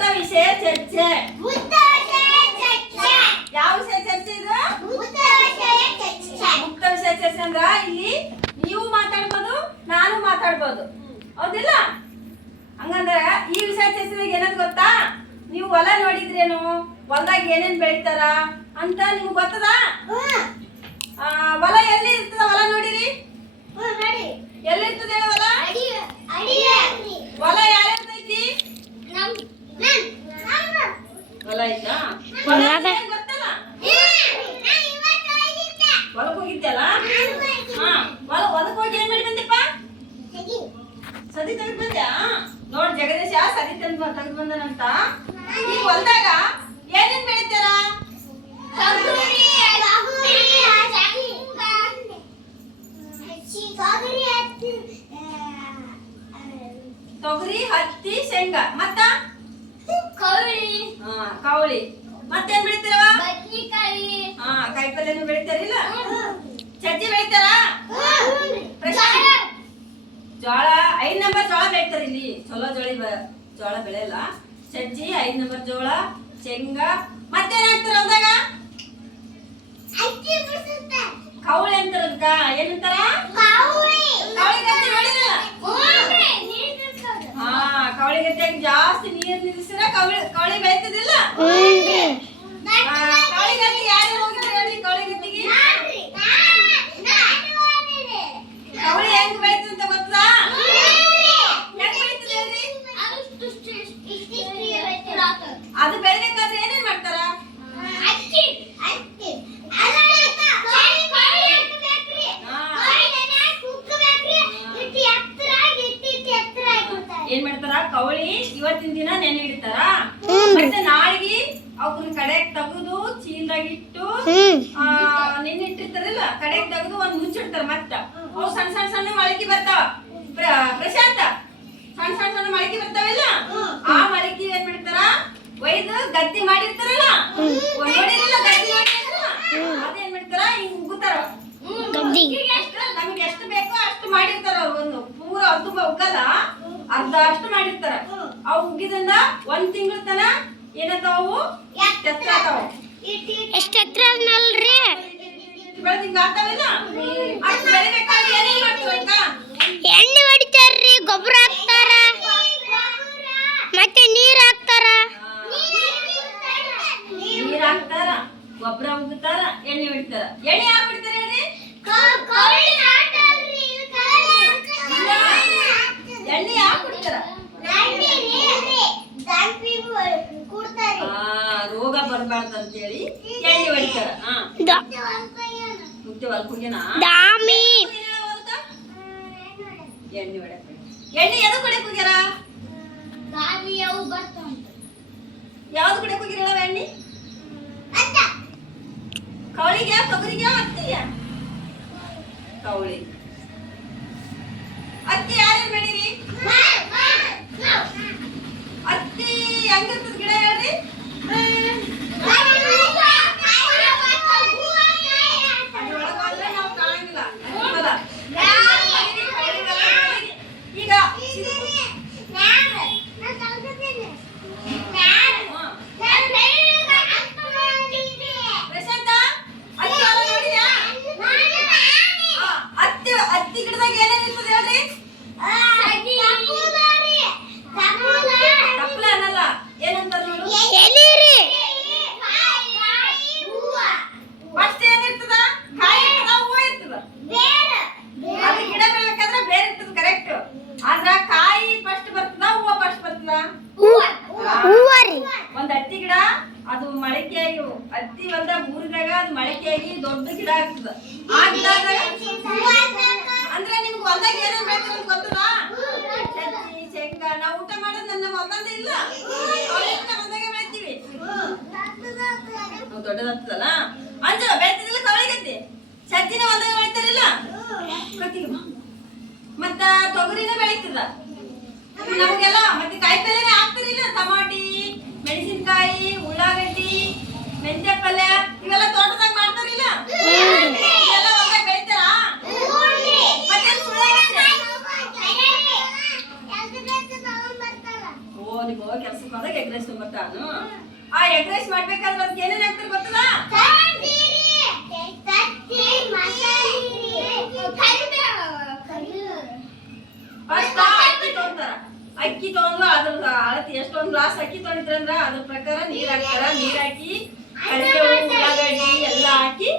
ಮುಕ್ತ ವಿಷಯ ಚರ್ಚೆ. ಯಾವ ವಿಷಯ ಚರ್ಚೆ ಇದು? ಮುಕ್ತ ವಿಷಯ ಚರ್ಚೆ. ಅಂದ್ರ ಇಲ್ಲಿ ನೀವು ಮಾತಾಡ್ಬೋದು ನಾನು ಮಾತಾಡ್ಬೋದು. ಹೌದಿಲ್ಲ? ಹಂಗಂದ್ರ ಈ ವಿಷಯ ಚರ್ಚೆದಾಗ ಏನಂತ ಗೊತ್ತಾ? ನೀವು ಹೊಲ ನೋಡಿದ್ರೇನು? ಹೊಲದಾಗ ಏನೇನ್ ಬೆಳಿತಾರ ಅಂತ ನಿಮ್ಗೆ ಗೊತ್ತದ ಆ, ಹೊಲ ಎಲ್ಲಿ ಇರ್ತದ ಹೊಲ ನೋಡಿರಿ ಎಲ್ಲಿ ಇರ್ತದೆ ಹೇಳು ಹೊಲ ಹೊಲ ಯಾರ್ಯಾರ್ದೈತಿ ಗೊತ್ತಲ್ಲ? ಹೊಲಕ್ ಹೋಗಿದ್ದಲ್ಲ ಹಾ ಹೊಲ ಹೊಲಕ್ ಹೋಗಿ ಏನ್ ಮಾಡಿ ಬಂದಪ್ಪ? ಸದಿ ತಂದ್ ಬಂದ್ಯಾ? ನೋಡ್ ಜಗದೀಶ ಸದಿ ತಂದು ತಂದ್ ಬಂದನಂತ. ಈ ಹೊಲ್ದಾಗ ಏನೇನ್ ಬೆಳಿತಾರ ತೊಗರಿ ಹತ್ತಿ ಶೇಂಗಾ. ಮತ್ತ? ಹಾ ಕವಳಿ ಮತ್ತೇನ್ ಬೆಳಿತಾರವ ಹಾ ಕಾಯಿಪಲ್ಲೆನು ಬೆಳಿತಾರಿಲ್ಲ ಚಜ್ಜಿ ಬೆಳಿತಾರ? ಜೋಳ. ಐದ್ ನಂಬರ್ ಜೋಳ ಬೆಳಿತಾರ ಇಲ್ಲಿ. ಚಲೋ ಜೋಳಿ ಜೋಳ ಬೆಳೆಯಲ್ಲ. ಸಜ್ಜಿ ಐದ್ ನಂಬರ್ ಜೋಳ ಶೇಂಗಾ. ಮತ್ತೇನ್ ಹಾಕ್ತಾರ ಅಂದಾಗ? ಕವಳಿ ಅಂತಾರ? ಅದಕ್ಕ ಏನಂತಾರ ಕೌಳಿ ಅಂತ ಹಾ ನೀರ್ ನಿಲ್ಸಿರ ಕವಳಿ ಕವಳಿ ಬೆಳಿತದಿಲ್ಲ ಆ, ಕವಳಿ ಯಾರು ಹೋಗಿದ್ರು ಹೇಳಿ ಕವಳಿ ಗದ್ದೆಗೆ ಕವಳಿ ಹೆಂಗ್ ಬೆಳಿತದ ಅಂತ ಗೊತ್ತದ ಹೆಂಗ್ ಬೆಳಿತದ ಹೇಳ್ರಿ ಅದು ಬೆಳಿಬೇಕಾದ್ರೆ ಏನೇನ್ ಮಾಡ್ತಾರ ಏನ್ ಮಾಡ್ತಾರ ಕವಳಿ ಇವತ್ತಿನ ದಿನ ನೆನೆ ಇಡ್ತಾರ ಮತ್ತೆ ನಾಳೆಗೆ ಅವ್ರನ್ನ ಕಡೆಗ್ ತೆಗೆದು ಚೀಲದಾಗ ಇಟ್ಟು ಆ, ನೆನೆ ಇಟ್ಟಿರ್ತಾರಲ್ಲ ಕಡೆಗ್ ತೆಗೆದು ಒಂದ್ ಮುಚ್ಚಿಡ್ತಾರ ಮತ್ತ. ಅವು ಸಣ್ಣ ಸಣ್ಣ ಸಣ್ಣ ಮೊಳಕೆ ಬರ್ತಾವ. ಪ್ರಶಾಂತ ಸಣ್ಣ ಸಣ್ಣ ಸಣ್ಣ ಮೊಳಕೆ ಬರ್ತಾವಿಲ್ಲ? ಆ ಮೊಳಕೆ ಏನ್ ಮಾಡ್ತಾರ ಒಯ್ದು ಗದ್ದೆ ಮಾಡಿರ್ತಾರಲ್ಲ? ನೋಡಿರಲ್ಲ ಗದ್ದಿ ಮಾಡಿರ್ತಾರಲ್ಲ? ಅದೇನ್ ಮಾಡ್ತಾರ ಹಿಂಗ್ ಉಗ್ತಾರ ನಮ್ಗೆ ಎಷ್ಟು ಬೇಕೋ ಅಷ್ಟು ಮಾಡಿರ್ತಾರ ಅವ್ರು ಒಂದು. ಪೂರ ತುಂಬ ಉಗ್ಗಲ್ಲ. ಅರ್ಧ ಅಷ್ಟು ಮಾಡಿರ್ತಾರ. ಅವು ಉಗ್ಗಿದಿಂದ ಒಂದ್ ತಿಂಗಳ ತನ ಏನತ್ತಾವು ಎಷ್ಟು ಎತ್ತರ. ಅದನಲ್ರಿ ಬೆಳೆದ್ ಹಿಂಗ ಆತಾವಿಲ್ಲ ಅಷ್ಟು ಬೆಳಿಬೇಕಾದ್ರೆ ಏನೇನ್ ಮಾಡ್ತೀವಿ ಅಕ್ಕ ಎಣ್ಣೆ ಹೊಡಿತಾರ್ರಿ ಗೊಬ್ಬರ ಹಾಕ್ತಾರ. ಎಣ್ಣೆ ಹೊಡಿತಾರ ಹಾ ದ- ಮುದ್ದೆ ಹೊಲ್ಕೋಗ್ಯನ ದಾಮಿ ಎಣ್ಣೆ ಹೊಡ್ಯಾಕ ಎಣ್ಣೆ ಎದಕ್ ಹೊಡ್ಯಾಕ ಹೋಗ್ಯಾರ ಯಾವ್ದು ಹೊಡ್ಯಾಕ ಹೋಗಿರ ಹೇಳವ ಎಣ್ಣೆ ಕವಳಿಗೆ ತೊಗರಿಗೆ ಹತ್ತಿಯ ಕವಳಿ ಹತ್ತಿ ಒಂದ ಮೂರಿದಾಗ ಅದು ಮೊಳಕೆಯಾಗಿ ದೊಡ್ಡ ಗಿಡ ಆಗ್ತದ. ಆ ಗಿಡ ಅಂದ್ರೆ? ನಿಮ್ಗೆ ಹೊಲ್ದಾಗ ಏನೋ ಬೆಳಿತಾರ ಗೊತ್ತಲ್ಲ ಸಜ್ಜಿ, ಶೇಂಗಾ. ನಾವು ಊಟ ಮಾಡೋದು ನನ್ನ ಹೊಲ್ದಂದ ಇಲ್ಲ. ಹೊಲ್ದಾಗ ಹೊಲ್ದಾಗೆ ಬೆಳಿತೀವಿ. ದೊಡ್ಡದಾಗ್ತದಲ್ಲ? ಅಂಜ ಬೆಳಿತಿದಿಲ್ಲ ಕವಳಿಗತ್ತಿ ಸತ್ತಿನ ಹೊಲ್ದಾಗ ಬೆಳಿತಾರಿಲ್ಲ. ಮತ್ತ ತೊಗರಿನ ಬೆಳಿತದ? ನಮಗೆಲ್ಲ ಎಗ್ ರೈಸ್ ಬರ್ತಾನು ಆ ಎಗ್ ರೈಸ್ ಮಾಡ್ಬೇಕಾದ್ರೆ ಅದಕ್ಕೆ ಏನೇನು ಹಾಕ್ತಾರೆ ಗೊತ್ತಲ್ಲ ಫಸ್ಟ್ ಅಕ್ಕಿ ತಗೊಂತಾರ. ಅಕ್ಕಿ ತಗೊಂಡು ಅದ್ರ ಅಳತಿ ಎಷ್ಟೊಂದು ಗ್ಲಾಸ್ ಅಕ್ಕಿ ತೊಳಿತಾರಂದ್ರ ಅದ್ರ ಪ್ರಕಾರ ನೀರ್ ಹಾಕ್ತಾರ. ನೀರ್ ಹಾಕಿ ಉಳ್ಳಾಗಡ್ಡಿ ಎಲ್ಲ ಹಾಕಿ